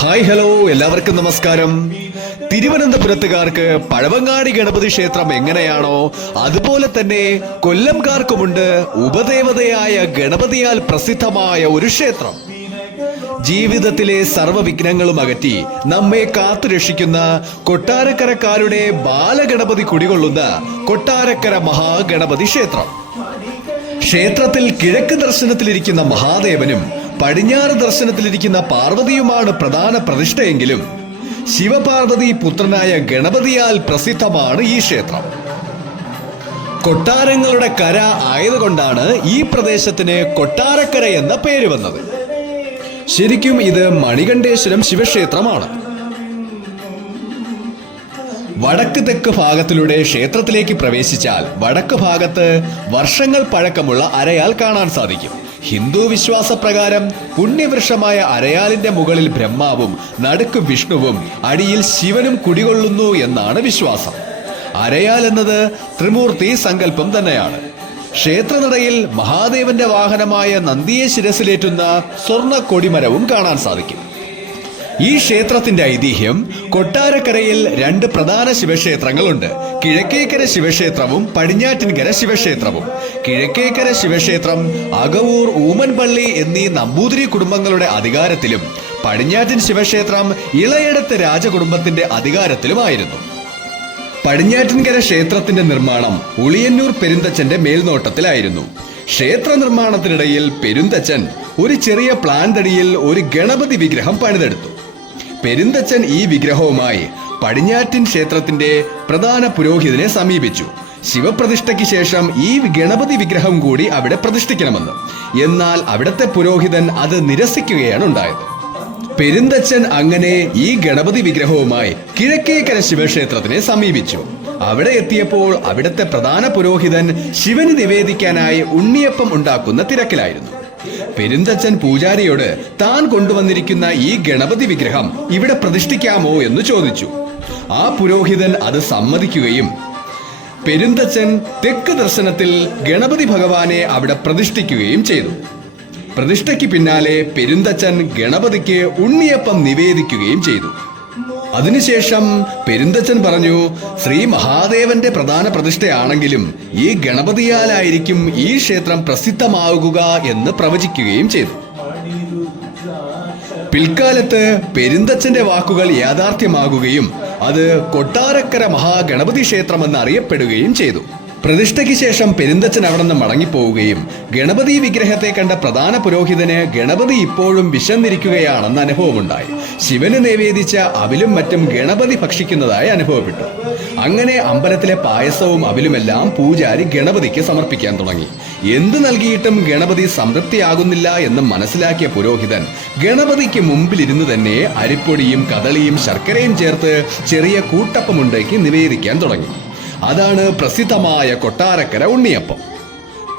Hi hello എല്ലാവർക്കും നമസ്കാരം. തിരുവനന്തപുരത്തുകാർക്ക് പഴവങ്ങാടി ഗണപതി ക്ഷേത്രം എങ്ങനെയാണോ അതുപോലെ തന്നെ കൊല്ലംകാർക്കുമുണ്ട് ഉപദേവതയായ ഗണപതിയാൽ പ്രസിദ്ധമായ ഒരു ക്ഷേത്രം. ജീവിതത്തിലെ സർവവിഘ്നങ്ങളും അകറ്റി നമ്മെ കാത്തുരക്ഷിക്കുന്ന കൊട്ടാരക്കരക്കാരുടെ ബാലഗണപതി കുടികൊള്ളുന്ന കൊട്ടാരക്കര മഹാഗണപതി ക്ഷേത്രം. ക്ഷേത്രത്തിൽ കിഴക്ക് ദർശനത്തിലിരിക്കുന്ന മഹാദേവനും പടിഞ്ഞാറ് ദർശനത്തിലിരിക്കുന്ന പാർവതിയുമാണ് പ്രധാന പ്രതിഷ്ഠയെങ്കിലും ശിവപാർവതി പുത്രനായ ഗണപതിയാൽ പ്രസിദ്ധമാണ് ഈ ക്ഷേത്രം. കൊട്ടാരങ്ങളുടെ കര ആയതുകൊണ്ടാണ് ഈ പ്രദേശത്തിന് കൊട്ടാരക്കര എന്ന പേര് വന്നത്. ശരിക്കും ഇത് മണികണ്ഠേശ്വരം ശിവക്ഷേത്രമാണ്. വടക്ക് തെക്ക് ഭാഗത്തിലൂടെ ക്ഷേത്രത്തിലേക്ക് പ്രവേശിച്ചാൽ വടക്ക് ഭാഗത്ത് വർഷങ്ങൾ പഴക്കമുള്ള അരയാൽ കാണാൻ സാധിക്കും. ഹിന്ദു വിശ്വാസപ്രകാരം പുണ്യവൃക്ഷമായ അരയാലിന്റെ മുകളിൽ ബ്രഹ്മാവും നടുക്ക് വിഷ്ണുവും അടിയിൽ ശിവനും കുടികൊള്ളുന്നു എന്നാണ് വിശ്വാസം. അരയാൽ എന്നത് ത്രിമൂർത്തി സങ്കല്പം തന്നെയാണ്. ക്ഷേത്രനടയിൽ മഹാദേവന്റെ വാഹനമായ നന്ദിയെ ശിരസിലേറ്റുന്ന സ്വർണ കൊടിമരവും കാണാൻ സാധിക്കും. ഈ ക്ഷേത്രത്തിന്റെ ഐതിഹ്യം കൊട്ടാരക്കരയിൽ രണ്ട് പ്രധാന ശിവക്ഷേത്രങ്ങളുണ്ട്. കിഴക്കേക്കര ശിവക്ഷേത്രവും പടിഞ്ഞാറ്റിൻകര ശിവക്ഷേത്രവും. കിഴക്കേക്കര ശിവക്ഷേത്രം അകവൂർ ഊമൻപള്ളി എന്നീ നമ്പൂതിരി കുടുംബങ്ങളുടെ അധികാരത്തിലും പടിഞ്ഞാറ്റിൻ ശിവക്ഷേത്രം ഇളയടത്ത് രാജകുടുംബത്തിന്റെ അധികാരത്തിലുമായിരുന്നു. പടിഞ്ഞാറ്റിൻകര ക്ഷേത്രത്തിന്റെ നിർമ്മാണം ഉളിയന്നൂർ പെരുന്തച്ചന്റെ മേൽനോട്ടത്തിലായിരുന്നു. ക്ഷേത്ര നിർമ്മാണത്തിനിടയിൽ പെരുന്തച്ചൻ ഒരു ചെറിയ പ്ലാൻ തടിയിൽ ഒരു ഗണപതി വിഗ്രഹം പണിതെടുത്തു. പെരുന്തച്ചൻ ഈ വിഗ്രഹവുമായി പടിഞ്ഞാറ്റിൻ ക്ഷേത്രത്തിന്റെ പ്രധാന പുരോഹിതനെ സമീപിച്ചു. ശിവപ്രതിഷ്ഠയ്ക്ക് ശേഷം ഈ ഗണപതി വിഗ്രഹം കൂടി അവിടെ പ്രതിഷ്ഠിക്കണമെന്ന്. എന്നാൽ അവിടത്തെ പുരോഹിതൻ അത് നിരസിക്കുകയാണ് ഉണ്ടായത്. പെരുന്തച്ചൻ അങ്ങനെ ഈ ഗണപതി വിഗ്രഹവുമായി കിഴക്കേക്കര ശിവക്ഷേത്രത്തിനെ സമീപിച്ചു. അവിടെ എത്തിയപ്പോൾ അവിടത്തെ പ്രധാന പുരോഹിതൻ ശിവന് നിവേദിക്കാനായി ഉണ്ണിയപ്പം ഉണ്ടാക്കുന്ന തിരക്കിലായിരുന്നു. പെരുന്തച്ചൻ പൂജാരിയോട് താൻ കൊണ്ടുവന്നിരിക്കുന്ന ഈ ഗണപതി വിഗ്രഹം ഇവിടെ പ്രതിഷ്ഠിക്കാമോ എന്ന് ചോദിച്ചു. ആ പുരോഹിതൻ അത് സമ്മതിക്കുകയും പെരുന്തച്ചൻ തെക്ക് ദർശനത്തിൽ ഗണപതി ഭഗവാനെ അവിടെ പ്രതിഷ്ഠിക്കുകയും ചെയ്തു. പ്രതിഷ്ഠയ്ക്ക് പിന്നാലെ പെരുന്തച്ചൻ ഗണപതിക്ക് ഉണ്ണിയപ്പം നിവേദിക്കുകയും ചെയ്തു. അതിനുശേഷം പെരുന്തച്ചൻ പറഞ്ഞു ശ്രീ മഹാദേവന്റെ പ്രധാന പ്രതിഷ്ഠയാണെങ്കിലും ഈ ഗണപതിയാലായിരിക്കും ഈ ക്ഷേത്രം പ്രസിദ്ധമാവുക എന്ന് പ്രവചിക്കുകയും ചെയ്തു. പിൽക്കാലത്ത് പെരുന്തച്ചന്റെ വാക്കുകൾ യാഥാർത്ഥ്യമാകുകയും അത് കൊട്ടാരക്കര മഹാഗണപതി ക്ഷേത്രമെന്ന് അറിയപ്പെടുകയും ചെയ്തു. പ്രതിഷ്ഠയ്ക്ക് ശേഷം പെരുന്തച്ചൻ അവിടെ നിന്ന് മടങ്ങിപ്പോവുകയും ഗണപതി വിഗ്രഹത്തെ കണ്ട പ്രധാന പുരോഹിതന് ഗണപതി ഇപ്പോഴും വിശന്നിരിക്കുകയാണെന്ന് അനുഭവമുണ്ടായി. ശിവന് നിവേദിച്ച അവിലും മറ്റും ഗണപതി ഭക്ഷിക്കുന്നതായി അനുഭവപ്പെട്ടു. അങ്ങനെ അമ്പലത്തിലെ പായസവും അവിലുമെല്ലാം പൂജാരി ഗണപതിക്ക് സമർപ്പിക്കാൻ തുടങ്ങി. എന്ത് നൽകിയിട്ടും ഗണപതി സംതൃപ്തിയാകുന്നില്ല എന്ന് മനസ്സിലാക്കിയ പുരോഹിതൻ ഗണപതിക്ക് മുമ്പിലിരുന്ന് തന്നെ അരിപ്പൊടിയും കദളിയും ശർക്കരയും ചേർത്ത് ചെറിയ കൂട്ടപ്പമുണ്ടാക്കി നിവേദിക്കാൻ തുടങ്ങി. അതാണ് പ്രസിദ്ധമായ കൊട്ടാരക്കര ഉണ്ണിയപ്പം.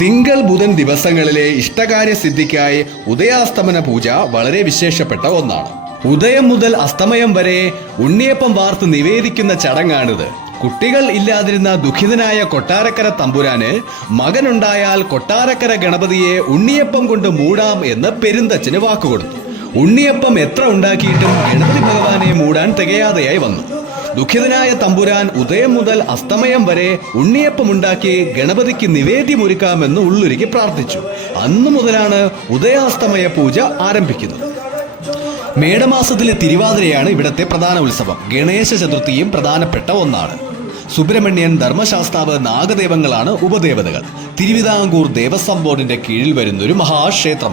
തിങ്കൾ ബുധൻ ദിവസങ്ങളിലെ ഇഷ്ടകാര്യ സിദ്ധിക്കായി ഉദയാസ്തമന പൂജ വളരെ വിശേഷപ്പെട്ട ഒന്നാണ്. ഉദയം മുതൽ അസ്തമയം വരെ ഉണ്ണിയപ്പം വാർത്ത് നിവേദിക്കുന്ന ചടങ്ങാണിത്. കുട്ടികൾ ഇല്ലാതിരുന്ന ദുഃഖിതനായ കൊട്ടാരക്കര തമ്പുരാന് മകനുണ്ടായാൽ കൊട്ടാരക്കര ഗണപതിയെ ഉണ്ണിയപ്പം കൊണ്ട് മൂടാം എന്ന് പെരുന്തച്ഛന് വാക്കുകൊടുത്തു. ഉണ്ണിയപ്പം എത്ര ഉണ്ടാക്കിയിട്ടും ഗണപതി ഭഗവാനെ മൂടാൻ തികയാതെയായി വന്നു. ദുഃഖിതനായ തമ്പുരാൻ ഉദയം മുതൽ അസ്തമയം വരെ ഉണ്ണിയപ്പമുണ്ടാക്കി ഗണപതിക്ക് നിവേദ്യമൊരുക്കാമെന്ന് ഉള്ളുരുക്കി പ്രാർത്ഥിച്ചു. അന്നു മുതലാണ് ഉദയാസ്തമയ പൂജ ആരംഭിക്കുന്നത്. മേടമാസത്തിലെ തിരുവാതിരയാണ് ഇവിടത്തെ പ്രധാന ഉത്സവം. ഗണേശ ചതുർത്ഥിയും പ്രധാനപ്പെട്ട ഒന്നാണ്. സുബ്രഹ്മണ്യൻ ധർമ്മശാസ്താവ് നാഗദേവങ്ങളാണ് ഉപദേവതകൾ. തിരുവിതാംകൂർ ദേവസ്വം ബോർഡിന്റെ കീഴിൽ വരുന്നൊരു മഹാക്ഷേത്രം